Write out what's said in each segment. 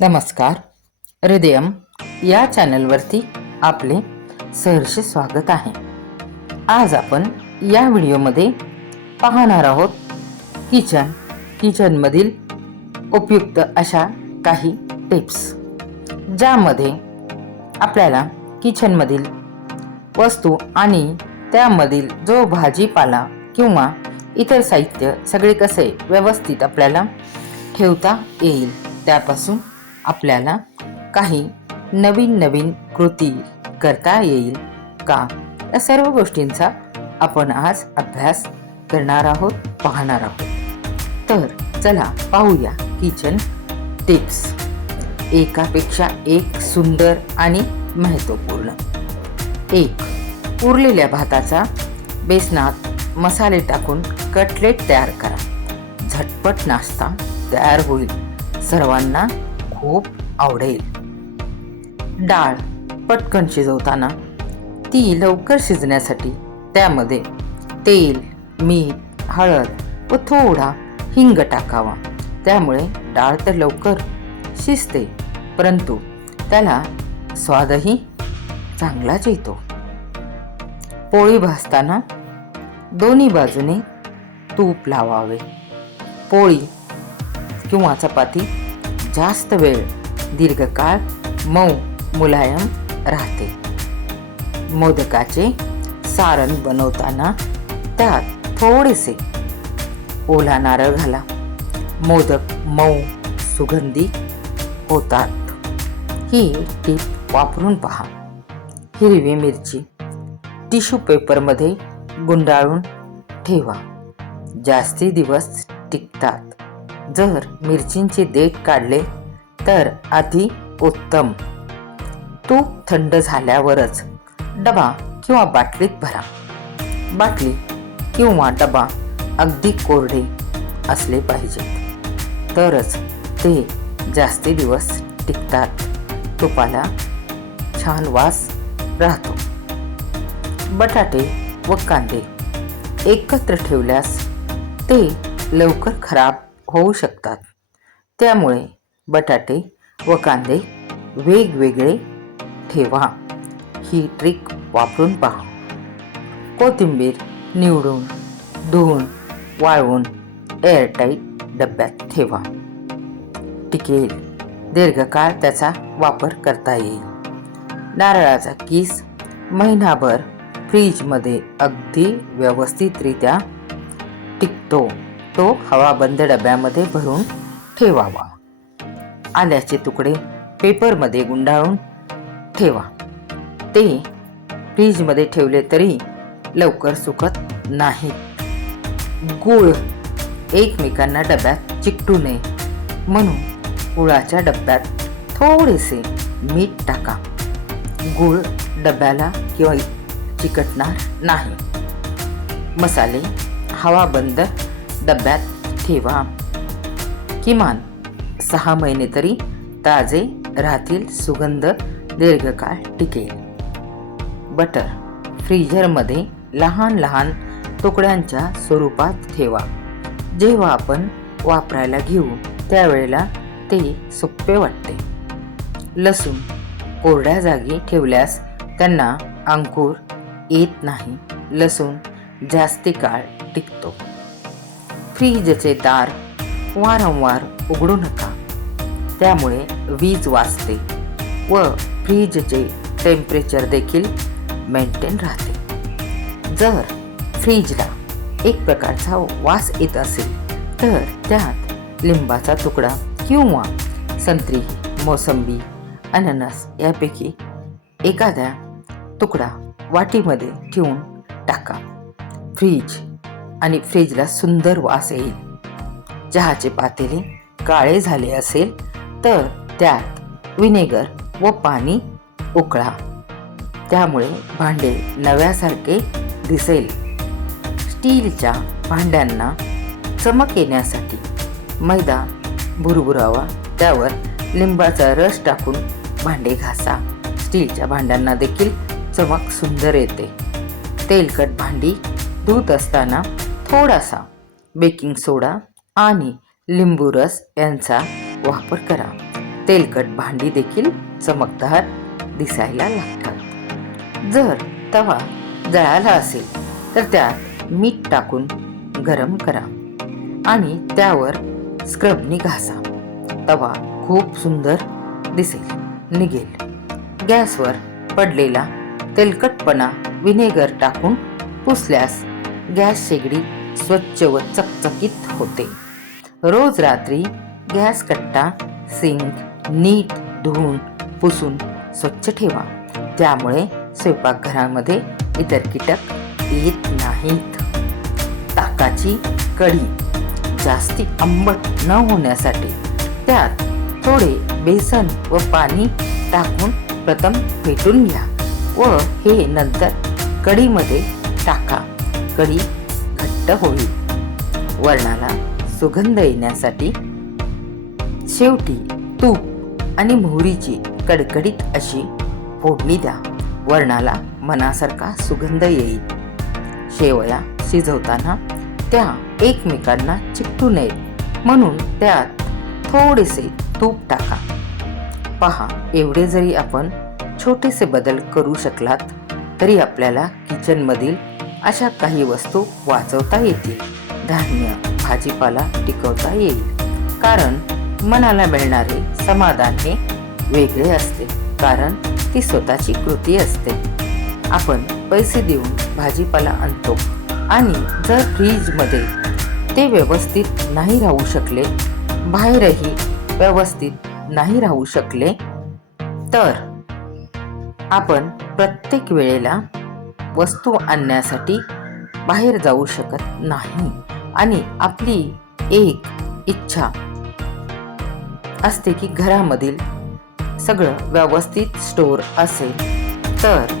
नमस्कार. हृदयम या चॅनलवरती आपले सहर्ष स्वागत आहे. आज आपण या व्हिडिओमध्ये पाहणार आहोत किचनमधील उपयुक्त अशा काही टिप्स, ज्यामध्ये आपल्याला किचनमधील वस्तू आणि त्यामधील जो भाजीपाला किंवा इतर साहित्य सगळे कसे व्यवस्थित आपल्याला ठेवता येईल, त्यापासून आपल्याला काही नवीन कृती करता येईल का, या सर्व गोष्टींचा आपण आज अभ्यास करणार आहोत, पाहणार आहोत. तर चला पाहूया किचन टिप्स, एकापेक्षा एक सुंदर आणि महत्त्वपूर्ण. 1. उरलेल्या भाताचा बेसनात मसाले टाकून कटलेट तयार करा. झटपट नाश्ता तयार होईल, सर्वांना खूप आवडेल. डाळ पटकन शिजवताना ती लवकर शिजण्यासाठी त्यामध्ये तेल, मीठ, हळद व थोडा हिंग टाकावा. त्यामुळे डाळ तर लवकर शिजते, परंतु त्याला स्वादही चांगलाच येतो. पोळी भाजताना दोन्ही बाजूने तूप लावावे. पोळी किंवा चपाती जास्त वेळ दीर्घकाळ मऊ मुलायम राहते. मोदकाचे सारण बनवताना त्यात थोडेसे ओला नारळ घाला. मोदक मऊ सुगंधी होतात. ही टीप वापरून पहा. हिरवी मिरची टिश्यू पेपरमध्ये गुंडाळून ठेवा, जास्ती दिवस टिकतात. जर मिरचींचे देठ काढले तर अति उत्तम. तूप थंड झाल्यावरच डबा किंवा बाटलीत भरा. बाटली किंवा डबा अगदी कोरडे असले पाहिजे, तरच ते जास्ती दिवस टिकतात. तुपाला छान वास राहतो. बटाटे व कांदे एकत्र ठेवल्यास ते लवकर खराब होऊ शकतात. त्यामुळे बटाटे व कांदे वेगवेगळे ठेवा. ही ट्रिक वापरून पहा. कोथिंबीर निवडून, धुवून, वाळवून एअरटाईट डब्यात ठेवा. टिकेल, दीर्घकाळ त्याचा वापर करता येईल. नारळाचा किस महिनाभर फ्रीजमध्ये अगदी व्यवस्थितरित्या टिकतो. तो हवाबंद डब्यामध्ये भरून ठेवावा. आल्याचे तुकडे पेपरमध्ये गुंडाळून ठेवा. ते फ्रीजमध्ये ठेवले तरी लवकर सुकत नाहीत. गूळ एकमेकांना डब्यात चिकटू नये म्हणून गुळाच्या डब्यात थोडेसे मीठ टाका. गूळ डब्याला किंवा चिकटणार नाही. मसाले हवाबंद डब्यात ठेवा. किमान 6 महिने तरी ताजे राहतील. सुगंध दीर्घकाळ टिकेल. बटर फ्रीजरमध्ये लहान तुकड्यांच्या स्वरूपात ठेवा. जेव्हा आपण वापरायला घेऊ त्यावेळेला ते सोपे वाटते. लसूण कोरड्या जागी ठेवल्यास त्यांना अंकुर येत नाही. लसूण जास्ती काळ टिकतो. फ्रीजचे दार वारंवार उघडू नका, त्यामुळे वीज वाचते व फ्रीजचे टेम्परेचर देखील मेंटेन राहते. जर फ्रीजला एक प्रकारचा वास येत असेल तर त्यात लिंबाचा तुकडा किंवा संत्री, मोसंबी, अननस यापैकी एखादा तुकडा वाटीमध्ये ठेवून टाका. फ्रीजला सुंदर वास येईल. चहाचे पातेले काळे झाले असेल तर त्यात विनेगर व पाणी उकळा. त्यामुळे भांडे नव्यासारखे दिसेल. स्टीलच्या भांड्यांना चमक येण्यासाठी मैदा भुरभुरावा. त्यावर लिंबाचा रस टाकून भांडे घासा. स्टीलच्या भांड्यांना देखील चमक सुंदर येते. तेलकट भांडी धुत असताना थोडासा बेकिंग सोडा आणि लिंबू रस यांचा वापर करा. तेलकट भांडी देखील चमकदार दिसायला लागतात. जर तवा जळाला असेल तर त्यात मीठ टाकून गरम करा आणि त्यावर स्क्रबनी घासा. तवा खूप सुंदर निघेल. गॅसवर पडलेला तेलकटपणा व्हिनेगर टाकून पुसल्यास गॅस शेगडी स्वच्छ व चकचकीत होते. रोज रात्री गॅस कट्टा सिंक नीट धुवून पुसून स्वच्छ ठेवा. त्यामुळे स्वयंपाकघरामध्ये इतर कीटक येत नाहीत. ताकाची कढी जास्ती आंबट न होण्यासाठी त्यात थोडे बेसन व पाणी टाकून प्रथम फेटून घ्या व हे नंतर कढीमध्ये टाका. कढी घट्ट होईल. वरणाला सुगंध येण्यासाठी शेवटी तूप आणि मोहरीची कडकडीत अशी फोडणी द्या. वरणाला मनासारखा सुगंध येईल. शेवया शिजवताना त्या एकमेकांना चिकटू नयेत म्हणून त्यात थोडेसे तूप टाका. पहा, एवढे जरी आपण छोटेसे बदल करू शकलात तरी आपल्याला किचनमधील अशा काही वस्तू वाचवता येतील. धान्य भाजीपाला टिकवता येईल. कारण मनाला मिळणारे समाधान हे वेगळे असते, कारण ती स्वतःची कृती असते. आपण पैसे देऊन भाजीपाला आणतो आणि जर फ्रीजमध्ये ते व्यवस्थित नाही राहू शकले, बाहेरही व्यवस्थित नाही राहू शकले, तर आपण प्रत्येक वेळेला वस्तू आणण्यासाठी बाहेर जाऊ शकत नाही आणि आपली एक इच्छा असते की घरामधील सगळं व्यवस्थित स्टोअर असेल तर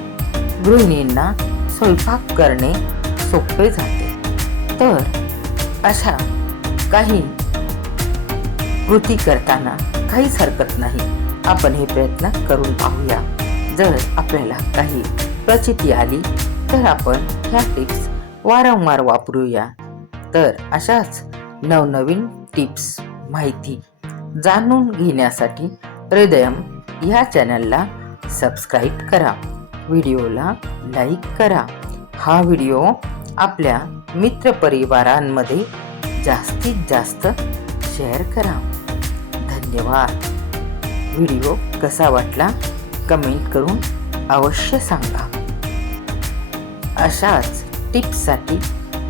गृहिणींना स्वयंपाक करणे सोपे जाते. तर अशा काही कृती करताना काहीच हरकत नाही. आपण हे प्रयत्न करून पाहूया. जर आपल्याला काही प्रचिती आली तर आपण ह्या टिप्स वारंवार वापरूया. तर अशाच नवनवीन टिप्स माहिती जाणून घेण्यासाठी हृदयम ह्या चॅनलला सबस्क्राईब करा. व्हिडिओला लाईक करा. हा व्हिडिओ आपल्या मित्रपरिवारांमध्ये जास्तीत जास्त शेअर करा. धन्यवाद. व्हिडिओ कसा वाटला कमेंट करून अवश्य सांगा. अशाच टिप्ससाठी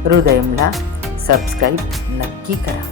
हृदयमला सबस्क्राईब नक्की करा.